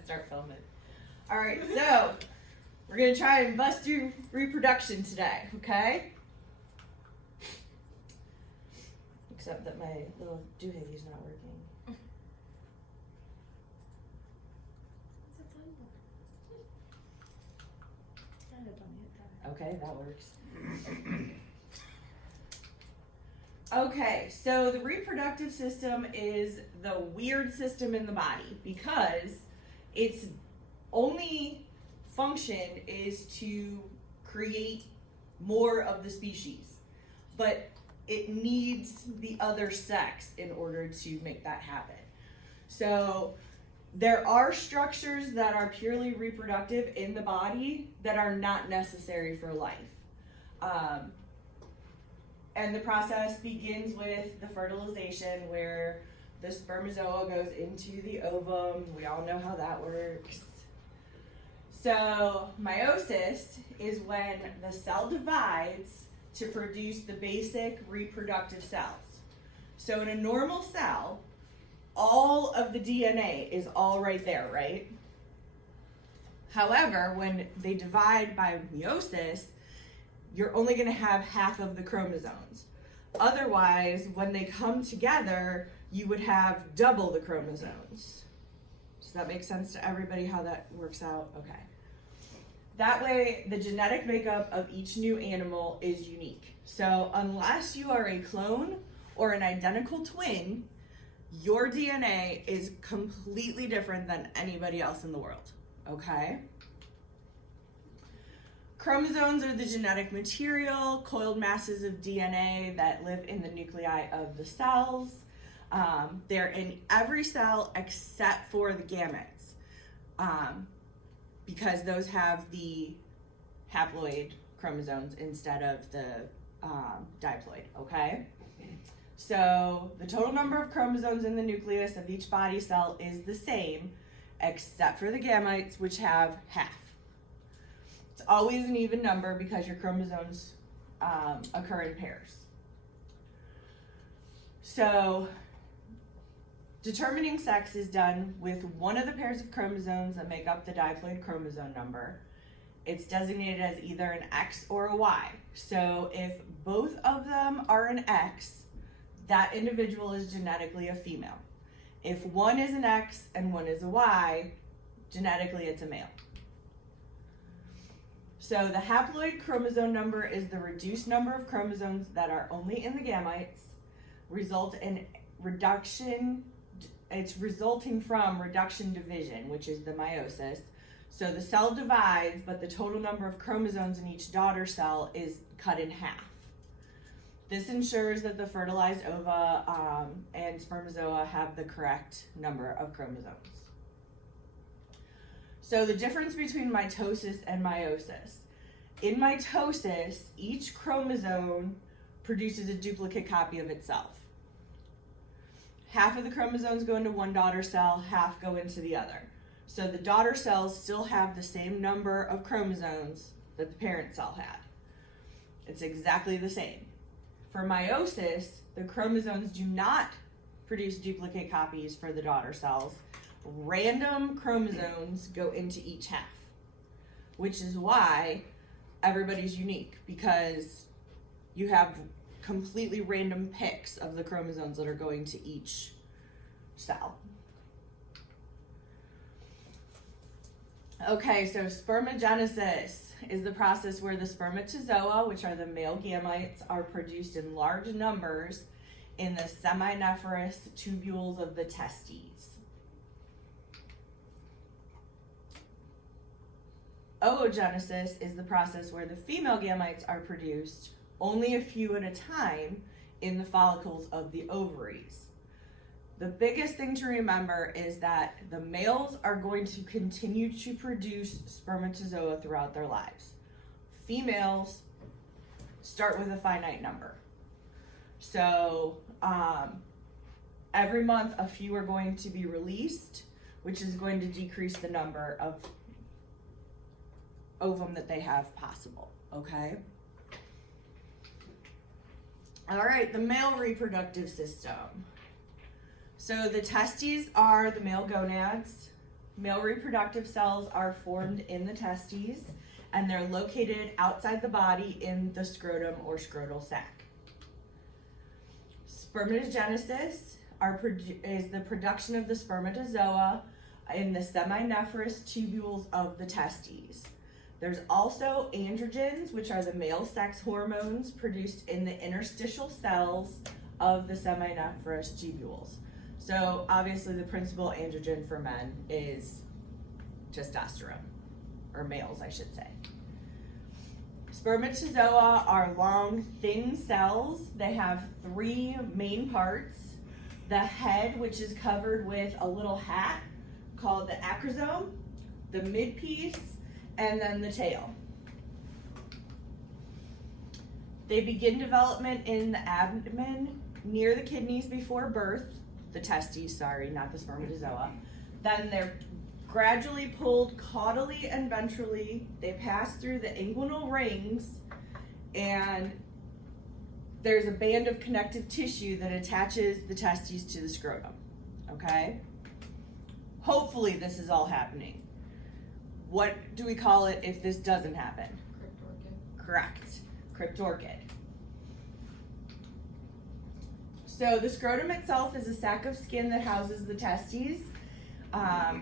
and start filming. All right, so we're gonna try and bust through reproduction today, okay? Except that my little doohicky's not working. It's a fun one. Don't hit that. Okay, that works. Okay, so the reproductive system is the weird system in the body because its only function is to create more of the species, but it needs the other sex in order to make that happen. So there are structures that are purely reproductive in the body that are not necessary for life. And the process begins with the fertilization where the spermatozoa goes into the ovum. We all know how that works. So meiosis is when the cell divides to produce the basic reproductive cells. So in a normal cell, all of the DNA is all right there, right? However, when they divide by meiosis, you're only going to have half of the chromosomes. Otherwise, when they come together, you would have double the chromosomes. Does that make sense to everybody how that works out? Okay. That way, the genetic makeup of each new animal is unique. So unless you are a clone or an identical twin, your DNA is completely different than anybody else in the world, okay? Chromosomes are the genetic material, coiled masses of DNA that live in the nuclei of the cells. They're in every cell except for the gametes, because those have the haploid chromosomes instead of the diploid, okay? So the total number of chromosomes in the nucleus of each body cell is the same, except for the gametes, which have half. It's always an even number because your chromosomes occur in pairs. So determining sex is done with one of the pairs of chromosomes that make up the diploid chromosome number. It's designated as either an X or a Y. So if both of them are an X, that individual is genetically a female. If one is an X and one is a Y, genetically it's a male. So the haploid chromosome number is the reduced number of chromosomes that are only in the gametes, result in reduction. It's resulting from reduction division, which is the meiosis. So the cell divides, but the total number of chromosomes in each daughter cell is cut in half. This ensures that the fertilized ova and spermatozoa have the correct number of chromosomes. So the difference between mitosis and meiosis. In mitosis, each chromosome produces a duplicate copy of itself. Half of the chromosomes go into one daughter cell, half go into the other. So the daughter cells still have the same number of chromosomes that the parent cell had. It's exactly the same. For meiosis, the chromosomes do not produce duplicate copies for the daughter cells. Random chromosomes go into each half, which is why everybody's unique, because you have completely random picks of the chromosomes that are going to each cell. Okay, so spermagenesis is the process where the spermatozoa, which are the male gametes, are produced in large numbers in the seminiferous tubules of the testes. Oogenesis is the process where the female gametes are produced only a few at a time in the follicles of the ovaries. The biggest thing to remember is that the males are going to continue to produce spermatozoa throughout their lives. Females start with a finite number. So every month a few are going to be released, which is going to decrease the number of ovum that they have possible, okay? All right, the male reproductive system. So the testes are the male gonads, Male reproductive cells are formed in the testes, and they're located outside the body in the scrotum or scrotal sac. Spermatogenesis is the production of the spermatozoa in the seminiferous tubules of the testes. There's also androgens, which are the male sex hormones produced in the interstitial cells of the seminiferous tubules. So obviously the principal androgen for men is testosterone, or males I should say. Spermatozoa are long, thin cells. They have three main parts. The head, which is covered with a little hat called the acrosome, the midpiece, and then the tail. They begin development in the abdomen near the kidneys before birth, the testes, sorry, not the spermatozoa. Then they're gradually pulled caudally and ventrally. They pass through the inguinal rings, and there's a band of connective tissue that attaches the testes to the scrotum, okay? Hopefully this is all happening. What do we call it if this doesn't happen? Cryptorchid. Correct, cryptorchid. So the scrotum itself is a sac of skin that houses the testes.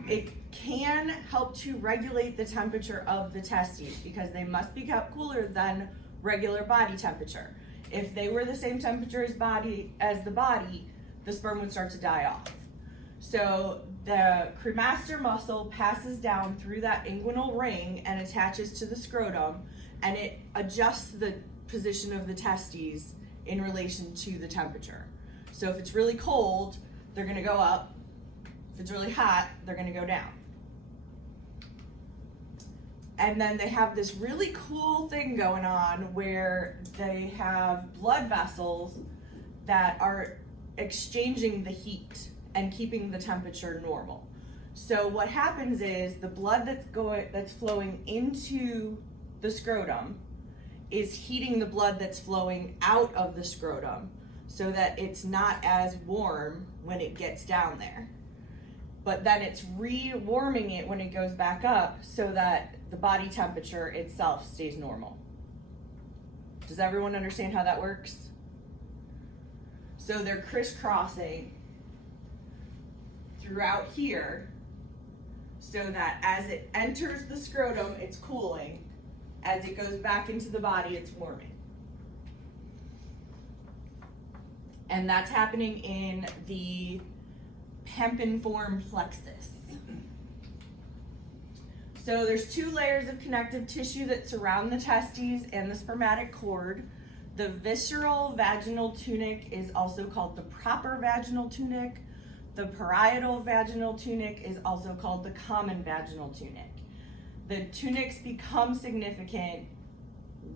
It can help to regulate the temperature of the testes because they must be kept cooler than regular body temperature. If they were the same temperature as the body, the sperm would start to die off. So the cremaster muscle passes down through that inguinal ring and attaches to the scrotum, and it adjusts the position of the testes in relation to the temperature. So if it's really cold, they're gonna go up. If it's really hot, they're gonna go down. And then they have this really cool thing going on where they have blood vessels that are exchanging the heat and keeping the temperature normal. So what happens is the blood that's flowing into the scrotum is heating the blood that's flowing out of the scrotum so that it's not as warm when it gets down there. But then it's re-warming it when it goes back up so that the body temperature itself stays normal. Does everyone understand how that works? So they're crisscrossing throughout here so that as it enters the scrotum, it's cooling. As it goes back into the body, it's warming. And that's happening in the Pemmiform plexus. So there's two layers of connective tissue that surround the testes and the spermatic cord. The visceral vaginal tunic is also called the proper vaginal tunic. The parietal vaginal tunic is also called the common vaginal tunic. The tunics become significant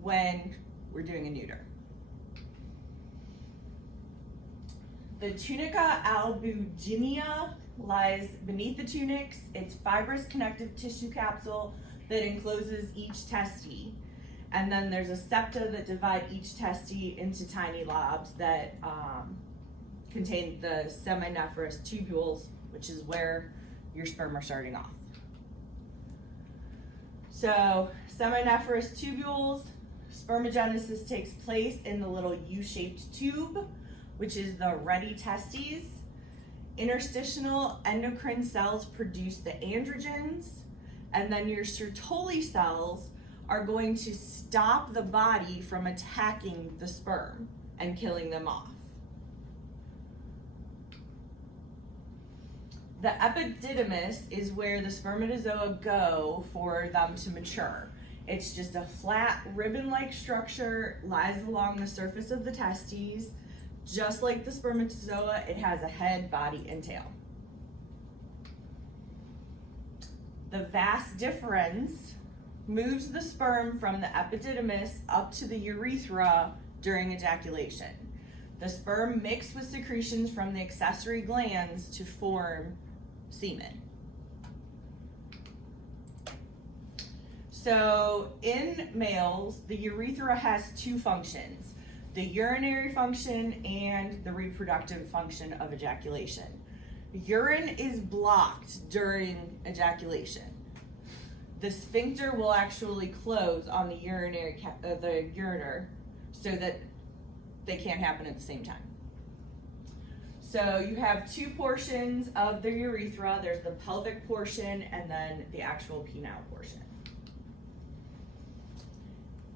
when we're doing a neuter. The tunica albuginea lies beneath the tunics. It's fibrous connective tissue capsule that encloses each testes. And then there's a septa that divide each testes into tiny lobes that contain the seminiferous tubules, which is where your sperm are starting off. So seminiferous tubules, spermagenesis takes place in the little U-shaped tube, which is the ready testes. Interstitial endocrine cells produce the androgens, and then your Sertoli cells are going to stop the body from attacking the sperm and killing them off. The epididymis is where the spermatozoa go for them to mature. It's just a flat ribbon-like structure, lies along the surface of the testes. Just like the spermatozoa, it has a head, body, and tail. The vas deferens moves the sperm from the epididymis up to the urethra during ejaculation. The sperm mix with secretions from the accessory glands to form semen. So in males, the urethra has two functions: the urinary function and the reproductive function of ejaculation. urine is blocked during ejaculation. The sphincter will actually close on the the ureter so that they can't happen at the same time. So you have two portions of the urethra. There's the pelvic portion and then the actual penile portion.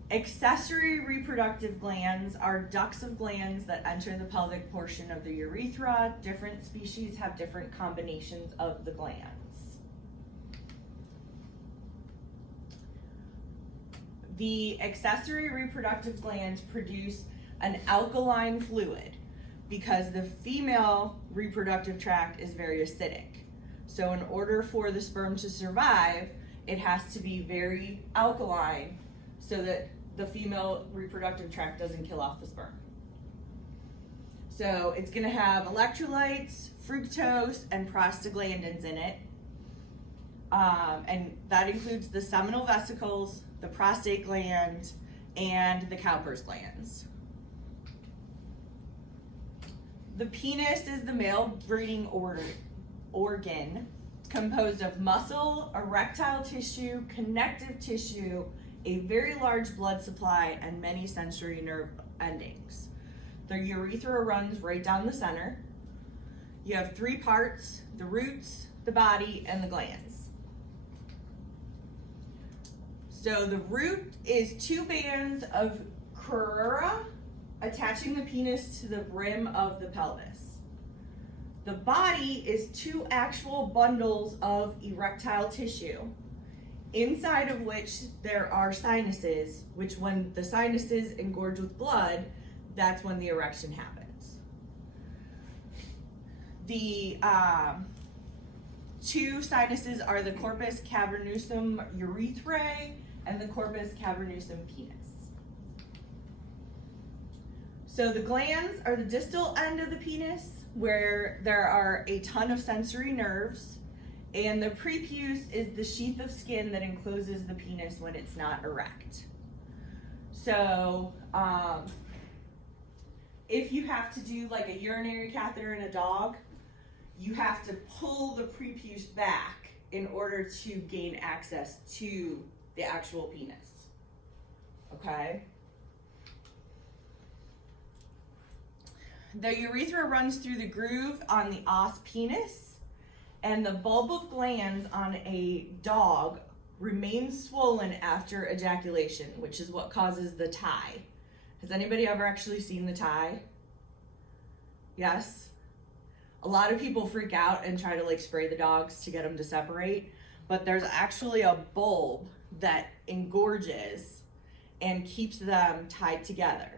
Accessory reproductive glands are ducts of glands that enter the pelvic portion of the urethra. Different species have different combinations of the glands. The accessory reproductive glands produce an alkaline fluid because the female reproductive tract is very acidic. So in order for the sperm to survive, it has to be very alkaline so that the female reproductive tract doesn't kill off the sperm. So it's gonna have electrolytes, fructose, and prostaglandins in it. And that includes the seminal vesicles, the prostate gland, and the Cowper's glands. The penis is the male breeding organ. It's composed of muscle, erectile tissue, connective tissue, a very large blood supply, and many sensory nerve endings. The urethra runs right down the center. You have three parts: the roots, the body, and the glands. So the root is two bands of crura attaching the penis to the rim of the pelvis. The body is two actual bundles of erectile tissue, inside of which there are sinuses, which when the sinuses engorge with blood, that's when the erection happens. The two sinuses are the corpus cavernosum urethrae and the corpus cavernosum penis. So the glands are the distal end of the penis, where there are a ton of sensory nerves, and the prepuce is the sheath of skin that encloses the penis when it's not erect. So if you have to do like a urinary catheter in a dog, you have to pull the prepuce back in order to gain access to the actual penis. Okay? The urethra runs through the groove on the os penis, and the bulb of glands on a dog remains swollen after ejaculation, which is what causes the tie. Has anybody ever actually seen the tie? Yes? A lot of people freak out and try to like spray the dogs to get them to separate, but there's actually a bulb that engorges and keeps them tied together.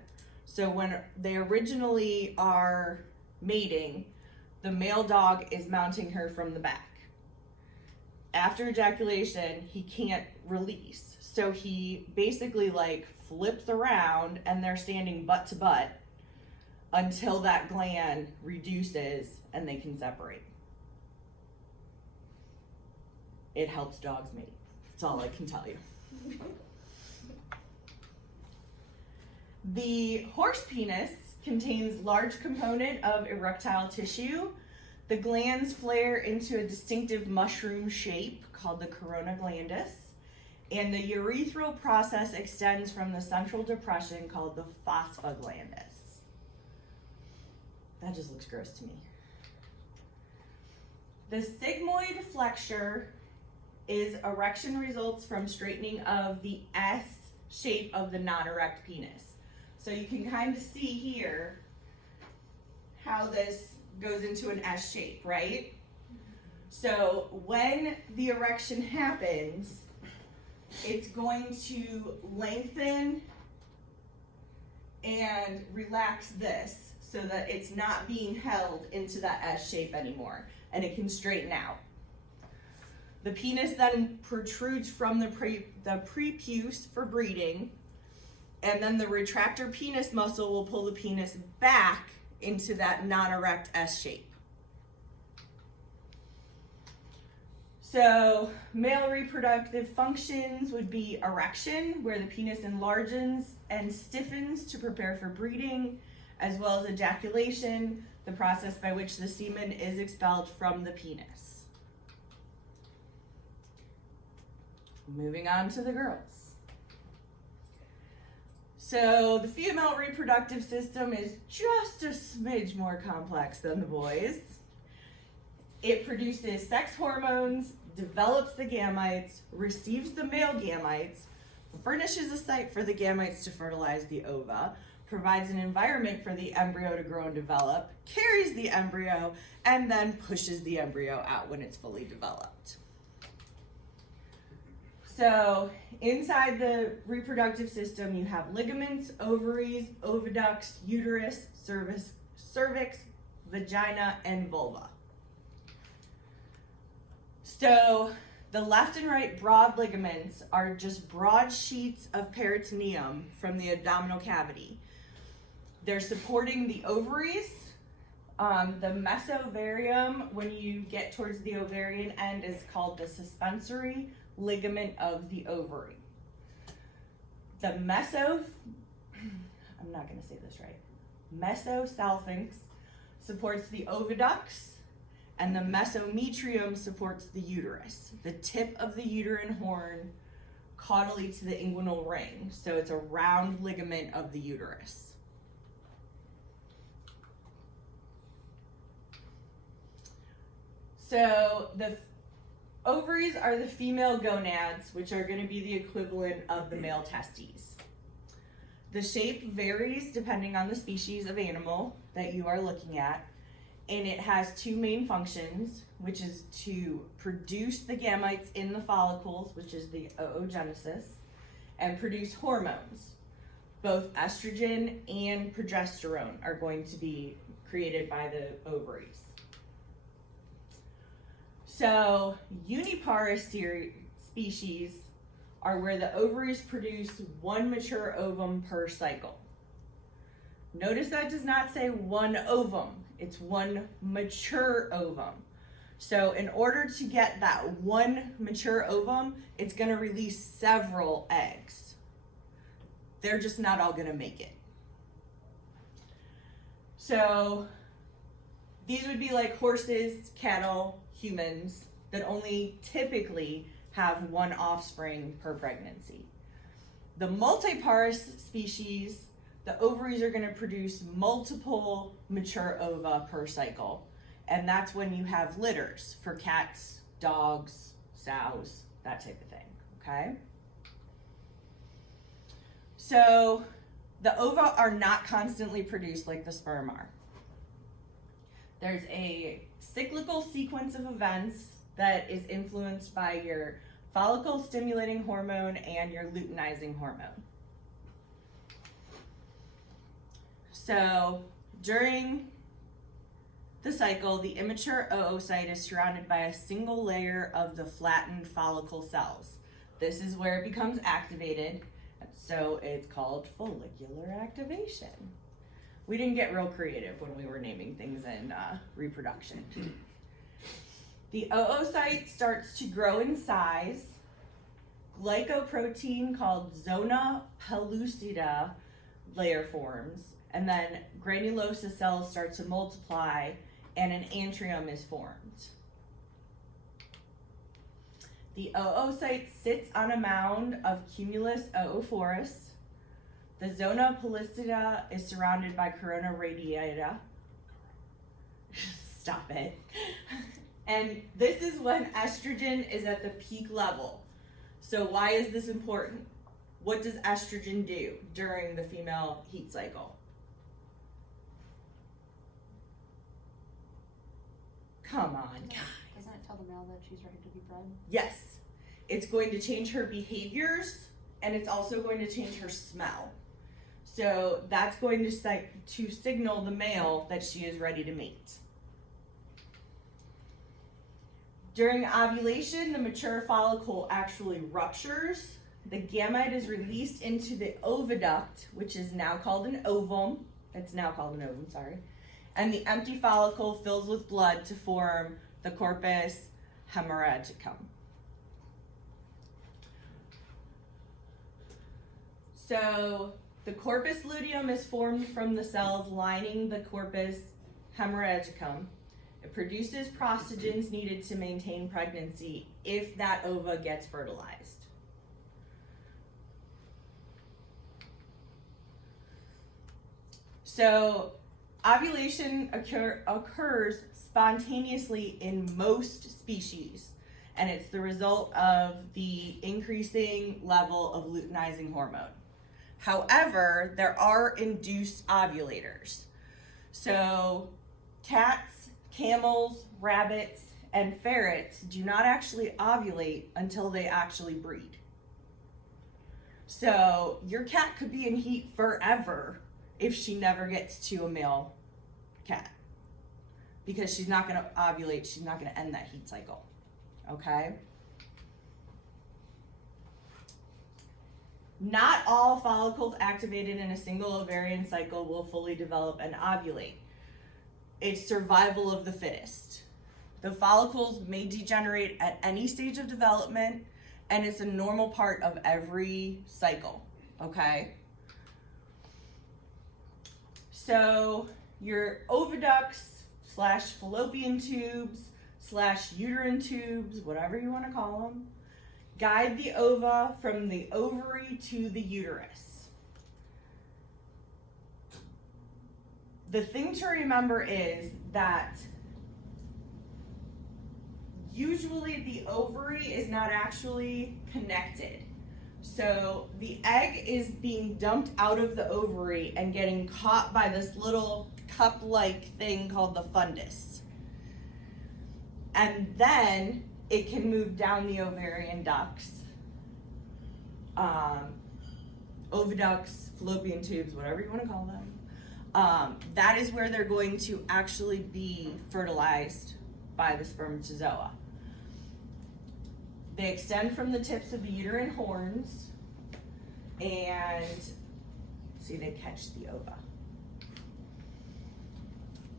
So when they originally are mating, the male dog is mounting her from the back. After ejaculation, he can't release. So he basically like flips around and they're standing butt to butt until that gland reduces and they can separate. It helps dogs mate. That's all I can tell you. The horse penis contains large component of erectile tissue. The glands flare into a distinctive mushroom shape called the corona glandis, and the urethral process extends from the central depression called the fossa glandis. That just looks gross to me. The sigmoid flexure is erection results from straightening of the S shape of the non-erect penis. So you can kind of see here how this goes into an S shape, right? So when the erection happens, it's going to lengthen and relax this so that it's not being held into that S shape anymore, and it can straighten out. The penis then protrudes from the prepuce for breeding, and then the retractor penis muscle will pull the penis back into that non-erect S shape. So male reproductive functions would be erection, where the penis enlarges and stiffens to prepare for breeding, as well as ejaculation, the process by which the semen is expelled from the penis. Moving on to the girls. So the female reproductive system is just a smidge more complex than the boys. It produces sex hormones, develops the gametes, receives the male gametes, furnishes a site for the gametes to fertilize the ova, provides an environment for the embryo to grow and develop, carries the embryo, and then pushes the embryo out when it's fully developed. So inside the reproductive system, you have ligaments, ovaries, oviducts, uterus, cervix, vagina, and vulva. So the left and right broad ligaments are just broad sheets of peritoneum from the abdominal cavity. They're supporting the ovaries. The mesovarium, when you get towards the ovarian end, is called the suspensory ligament of the ovary. The I'm not going to say this right, mesosalpinx supports the oviducts, and the mesometrium supports the uterus, the tip of the uterine horn caudally to the inguinal ring. So it's a round ligament of the uterus. So the ovaries are the female gonads, which are going to be the equivalent of the male testes. The shape varies depending on the species of animal that you are looking at, and it has two main functions, which is to produce the gametes in the follicles, which is the oogenesis, and produce hormones. Both estrogen and progesterone are going to be created by the ovaries. So uniparous species are where the ovaries produce one mature ovum per cycle. Notice that does not say one ovum, it's one mature ovum. So in order to get that one mature ovum, it's gonna release several eggs. They're just not all gonna make it. So these would be like horses, cattle, humans that only typically have one offspring per pregnancy. The multiparous species, the ovaries are going to produce multiple mature ova per cycle, and that's when you have litters for cats, dogs, sows, that type of thing, okay? So the ova are not constantly produced like the sperm are. There's a cyclical sequence of events that is influenced by your follicle stimulating hormone and your luteinizing hormone. So during the cycle, the immature oocyte is surrounded by a single layer of the flattened follicle cells. This is where it becomes activated, so it's called follicular activation. We didn't get real creative when we were naming things in reproduction. The oocyte starts to grow in size. Glycoprotein called zona pellucida layer forms, and then granulosa cells start to multiply, and an antrium is formed. The oocyte sits on a mound of cumulus oophorus. The zona pellucida is surrounded by corona radiata. Stop it. And this is when estrogen is at the peak level. So why is this important? What does estrogen do during the female heat cycle? Come on, guys. Doesn't it tell the male that she's ready to be bred? Yes. It's going to change her behaviors, and it's also going to change her smell. So that's going to signal the male that she is ready to mate. During ovulation, the mature follicle actually ruptures. The gamete is released into the oviduct, which is now called an ovum. It's now called an ovum, sorry. And the empty follicle fills with blood to form the corpus hemorrhagicum. So the corpus luteum is formed from the cells lining the corpus hemorrhagicum. It produces prostogens needed to maintain pregnancy if that ova gets fertilized. So ovulation occurs spontaneously in most species, and it's the result of the increasing level of luteinizing hormone. However, there are induced ovulators. So cats, camels, rabbits, and ferrets do not actually ovulate until they actually breed. So your cat could be in heat forever if she never gets to a male cat, because she's not going to ovulate, she's not going to end that heat cycle. Okay? Not all follicles activated in a single ovarian cycle will fully develop and ovulate. It's survival of the fittest. The follicles may degenerate at any stage of development, and it's a normal part of every cycle, okay? So your oviducts / fallopian tubes / uterine tubes, whatever you want to call them, guide the ova from the ovary to the uterus. The thing to remember is that usually the ovary is not actually connected. So the egg is being dumped out of the ovary and getting caught by this little cup-like thing called the fundus. And then it can move down the ovarian ducts, oviducts, fallopian tubes, whatever you want to call them. That is where they're going to actually be fertilized by the spermatozoa. They extend from the tips of the uterine horns and see, they catch the ova.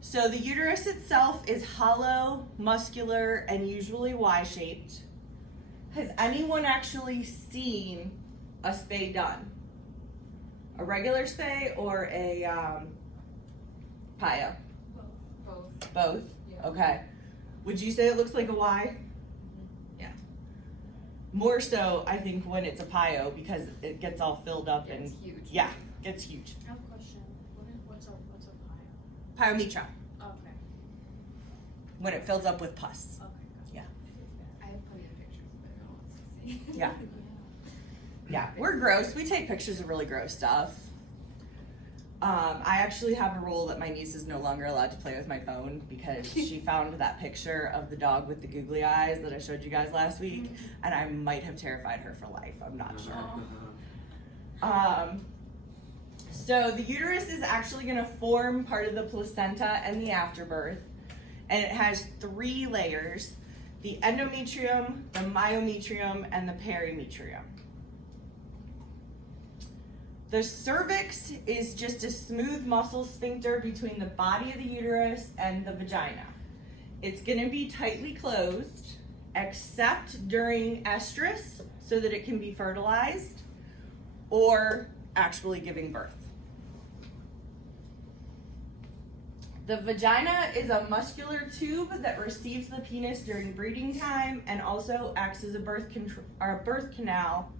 So the uterus itself is hollow, muscular, and usually Y-shaped. Has anyone actually seen a spay done? A regular spay or a PIO? Both. Both? Yeah. Okay. Would you say it looks like a Y? Yeah. More so, I think, when it's a PIO, because it gets all filled up and It's huge. yeah, gets huge. I have a question. What's a pile? Pyometra, Okay. when it fills up with pus. Okay. Yeah. I have plenty of pictures if anyone wants to see. Yeah. Yeah, we're gross. We take pictures of really gross stuff. I actually have a rule that my niece is no longer allowed to play with my phone because she found that picture of the dog with the googly eyes that I showed you guys last week, and I might have terrified her for life. I'm not sure. So the uterus is actually going to form part of the placenta and the afterbirth, and it has 3 layers: the endometrium, the myometrium, and the perimetrium. The cervix is just a smooth muscle sphincter between the body of the uterus and the vagina. It's going to be tightly closed, except during estrus, so that it can be fertilized or actually giving birth. The vagina is a muscular tube that receives the penis during breeding time and also acts as a birth canal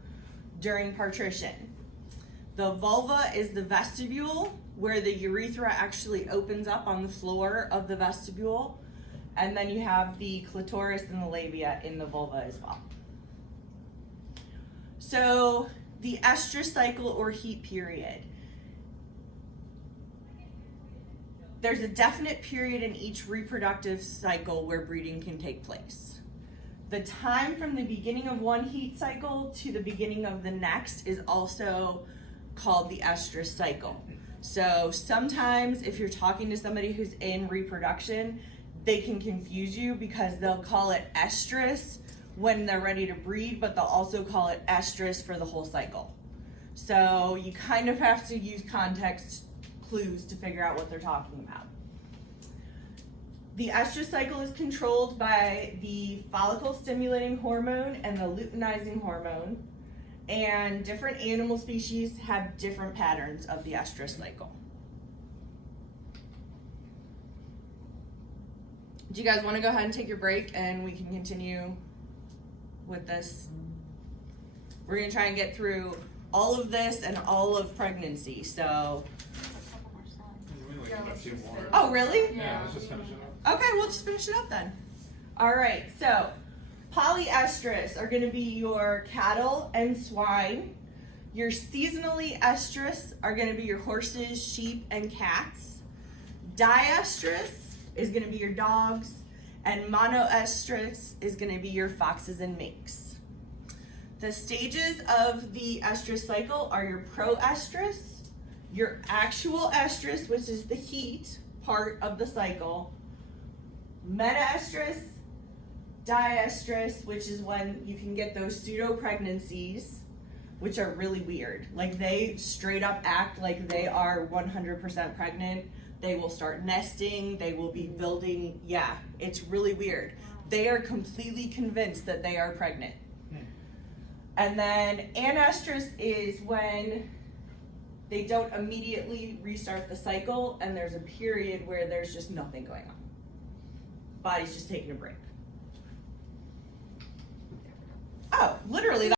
during parturition. The vulva is the vestibule, where the urethra actually opens up on the floor of the vestibule. And then you have the clitoris and the labia in the vulva as well. So the estrus cycle or heat period. There's a definite period in each reproductive cycle where breeding can take place. The time from the beginning of one heat cycle to the beginning of the next is also called the estrus cycle. So sometimes if you're talking to somebody who's in reproduction, they can confuse you because they'll call it estrus when they're ready to breed, but they'll also call it estrus for the whole cycle. So you kind of have to use context clues to figure out what they're talking about. The estrus cycle is controlled by the follicle stimulating hormone and the luteinizing hormone. And different animal species have different patterns of the estrus cycle. Do you guys want to go ahead and take your break and we can continue with this? We're going to try and get through all of this and all of pregnancy. So, A couple more slides. We only Yeah, got a let's few just more. finish. oh, really? Yeah, let's just finish it up. Okay, we'll just finish it up then. All right, so polyestrus are going to be your cattle and swine. Your seasonally estrus are going to be your horses, sheep, and cats. Diestrus is going to be your dogs, and monoestrus is going to be your foxes and minks. The stages of the estrus cycle are your proestrus, your actual estrus, which is the heat part of the cycle, metaestrus, diestrus, which is when you can get those pseudo pregnancies, which are really weird. Like they straight up act like they are 100% pregnant. They will start nesting, they will be building, yeah, it's really weird. They are completely convinced that they are pregnant. And then anestrus is when they don't immediately restart the cycle and there's a period where there's just nothing going on. Body's just taking a break. Oh, literally.